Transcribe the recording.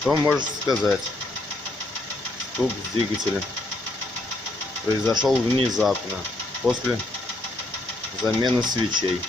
Что можешь сказать? Стук с двигателя произошел внезапно, после замены свечей.